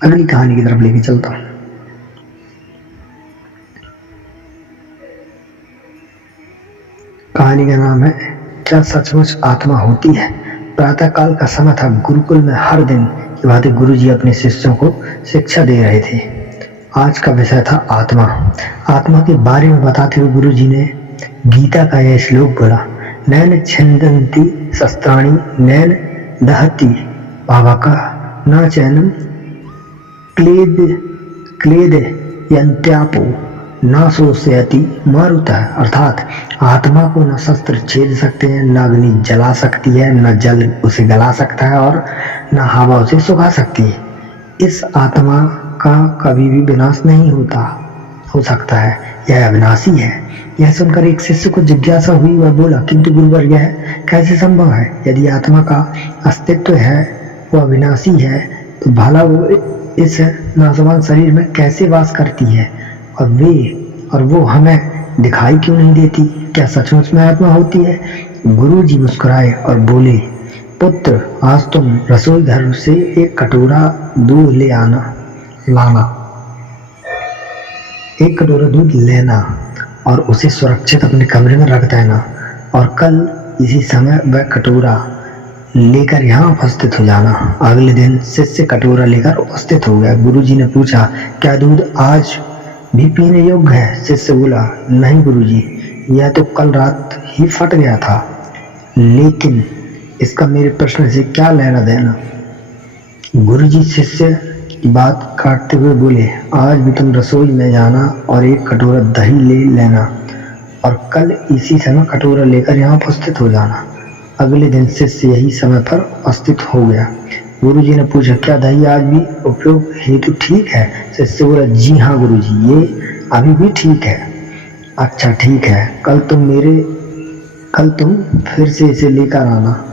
अगली कहानी की तरफ लेके चलता हूँ। कहानी का नाम है क्या सचमुच आत्मा होती है। प्रातः काल का समय था। गुरुकुल में हर दिन की भांति गुरुजी अपने शिष्यों को शिक्षा दे रहे थे। आज का विषय था आत्मा। आत्मा के बारे में बताते हुए गुरुजी ने गीता का यह श्लोक बोला, नैन छिन्दन्ति शस्त्राणि नैन दहति पावका न चैनम क्लेद यन्त्यापो न शोषयति मारुतः। अर्थात आत्मा को न शस्त्र छेद सकते हैं, न अग्नि जला सकती है, न जल उसे गला सकता है और न हवा उसे सुखा सकती है। इस आत्मा का कभी भी विनाश नहीं हो सकता है, यह अविनाशी है। यह सुनकर एक शिष्य को जिज्ञासा हुई। वह बोला, किंतु गुरुवर यह कैसे संभव है? यदि आत्मा का अस्तित्व है, वह विनाशी है, तो भला वो इस नाशवान शरीर में कैसे वास करती है और वो हमें दिखाई क्यों नहीं देती? क्या सचमुच में आत्मा होती है? गुरुजी मुस्कुराए और बोले, पुत्र, आज तुम रसोई घर से एक कटोरा दूध लाना, एक कटोरा दूध लेना और उसे सुरक्षित अपने कमरे में रख देना और कल इसी समय वह कटोरा लेकर यहाँ उपस्थित हो जाना। अगले दिन शिष्य कटोरा लेकर उपस्थित हो गया। गुरुजी ने पूछा, क्या दूध आज भी पीने योग्य है? शिष्य बोला, नहीं गुरुजी, यह तो कल रात ही फट गया था, लेकिन इसका मेरे प्रश्न से क्या लेना देना? गुरुजी शिष्य की बात काटते हुए बोले, आज भी तुम रसोई में जाना और एक कटोरा दही ले लेना और कल इसी समय कटोरा लेकर यहाँ उपस्थित हो जाना। अगले दिन शिष्य यही समय पर उपस्थित हो गया। गुरुजी ने पूछा, क्या दही आज भी उपयोग हेतु ठीक है? शिष्य बोला, जी हाँ गुरुजी, ये अभी भी ठीक है। अच्छा ठीक है, कल तुम फिर से इसे लेकर आना,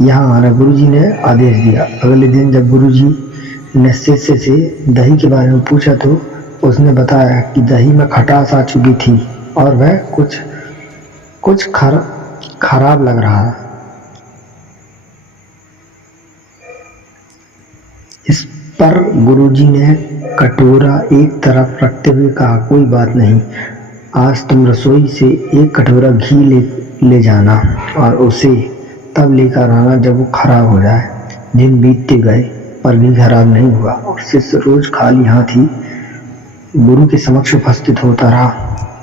यहाँ आना, गुरुजी ने आदेश दिया। अगले दिन जब गुरुजी ने शिष्य से दही के बारे में पूछा तो उसने बताया कि दही में खटास आ चुकी थी और वह कुछ खराब लग रहा है। इस पर गुरुजी ने कटोरा एक तरफ रखते हुए कहा, कोई बात नहीं, आज तुम रसोई से एक कटोरा घी ले जाना और उसे तब लेकर आना जब वो खराब हो जाए। दिन बीतते गए पर घी खराब नहीं हुआ और शिष्य रोज खाली हाथ ही गुरु के समक्ष उपस्थित होता रहा।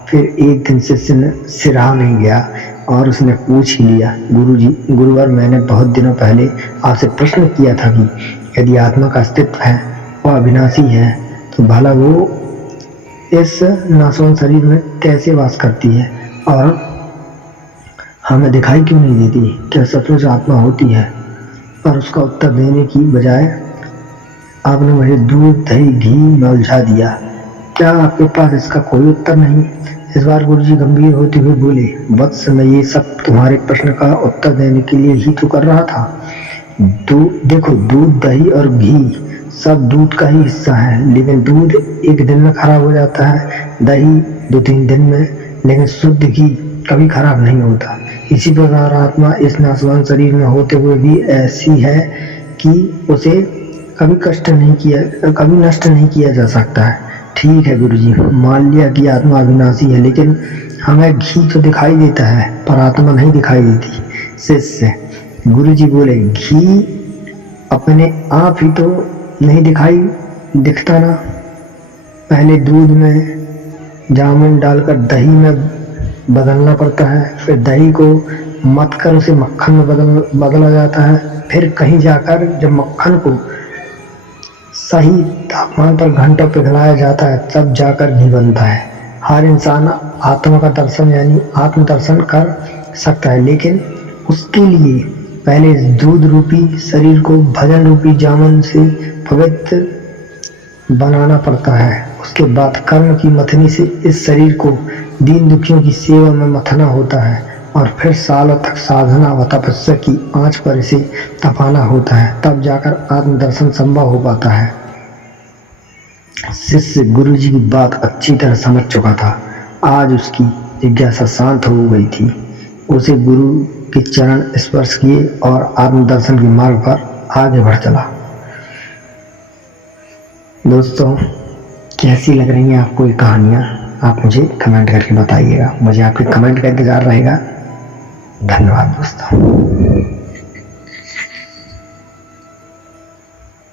फिर एक दिन शिष्य ने सिरहा नहीं गया और उसने पूछ ही लिया, गुरुवर, मैंने बहुत दिनों पहले आपसे प्रश्न किया था कि यदि आत्मा का अस्तित्व है, वह अविनाशी है, तो भला वो इस नाशवान शरीर में कैसे वास करती है और हमें दिखाई क्यों नहीं देती? क्या सचमुच आत्मा होती है? पर उसका उत्तर देने की बजाय आपने मुझे दूध, दही, घी में उलझा दिया। क्या आपके पास इसका कोई उत्तर नहीं? इस बार गुरुजी गंभीर होते हुए बोले, वत्स, मैं ये सब तुम्हारे प्रश्न का उत्तर देने के लिए ही तो कर रहा था। देखो, दूध, दही और घी सब दूध का ही हिस्सा है, लेकिन दूध एक दिन में खराब हो जाता है, दही 2-3 दिन में, लेकिन शुद्ध घी कभी खराब नहीं होता। इसी प्रकार आत्मा इस नाशवान शरीर में होते हुए भी ऐसी है कि उसे कभी नष्ट नहीं किया जा सकता है। ठीक है गुरुजी, मान लिया कि आत्मा अविनाशी है, लेकिन हमें घी तो दिखाई देता है पर आत्मा नहीं दिखाई देती। शिष्य, गुरुजी बोले, घी अपने आप ही तो नहीं दिखता ना। पहले दूध में जामुन डालकर दही में बदलना पड़ता है, फिर दही को मथ कर उसे मक्खन में बदला जाता है, फिर कहीं जाकर जब मक्खन को सही तापमान पर घंटों पिघलाया जाता है तब जाकर घी बनता है। हर इंसान आत्मा का दर्शन यानी आत्म दर्शन कर सकता है, लेकिन उसके लिए पहले इस दूध रूपी शरीर को भजन रूपी जामुन से पवित्र बनाना पड़ता है। उसके बाद कर्म की मथनी से इस शरीर को दीन दुखियों की सेवा में मथना होता है और फिर सालों तक साधना व तपस्या की आंच पर इसे तपाना होता है, तब जाकर आत्मदर्शन संभव हो पाता है। शिष्य गुरुजी की बात अच्छी तरह समझ चुका था। आज उसकी जिज्ञासा शांत हो गई थी। उसे गुरु के चरण स्पर्श किए और आत्मदर्शन के मार्ग पर आगे बढ़ चला। दोस्तों, कैसी लग रही हैं आपको ये कहानियाँ? आप मुझे कमेंट करके बताइएगा। मुझे आपके कमेंट का इंतज़ार रहेगा। धन्यवाद दोस्तों।